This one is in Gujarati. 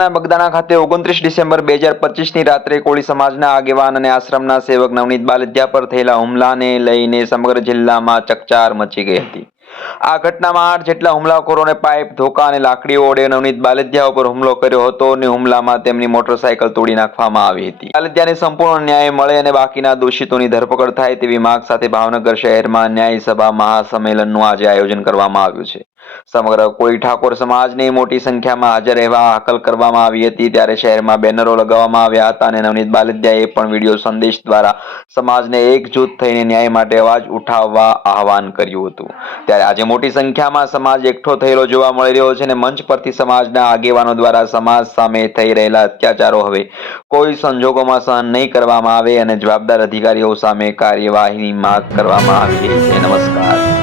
બગદાણા ખાતે 29 ડિસેમ્બર 2025ની રાત્રે કોળી સમાજના આગેવાન અને આશ્રમના સેવક નવનીત બાલદિયા પર થયેલા હુમલાને લઈને સમગ્ર જિલ્લામાં ચકચાર મચી ગઈ હતી। આ ઘટનામાં 8 જેટલા હુમલાખોરોને પાઇપ, ધોકા અને લાકડીઓ વડે નવનીત બાલદિયા ઉપર હુમલો કર્યો હતો અને હુમલામાં તેમની મોટરસાયકલ તોડી નાખવામાં આવી હતી। બાલદિયાને સંપૂર્ણ ન્યાય મળે અને બાકીના દોષિતોની ધરપકડ થાય તેવી માંગ સાથે ભાવનગર શહેરમાં ન્યાય સભા મહાસંમેલનનું આજે આયોજન કરવામાં આવ્યું છે। સમગ્ર કોળી ઠાકોર સમાજને મોટી સંખ્યામાં હાજર રહેવા હાકલ કરવામાં આવી હતી। ત્યારે શહેરમાં બેનરો લગાવવામાં આવ્યા હતા અને નવનીત બાલદિયાએ પણ વિડીયો સંદેશ દ્વારા સમાજને એકજૂથ થઈને ન્યાય માટે અવાજ ઉઠાવવા આહવાન કર્યું હતું। ત્યારે આજે મોટી સંખ્યામાં સમાજ એકઠો થયેલો જોવા મળી રહ્યો છે અને મંચ પરથી સમાજના આગેવાનો દ્વારા સમાજ સામે થઈ રહેલા અત્યાચારો હવે કોઈ સંજોગોમાં સહન નહીં કરવામાં આવે અને જવાબદાર અધિકારીઓ સામે કાર્યવાહીની માંગ કરવામાં આવી છે। નમસ્કાર।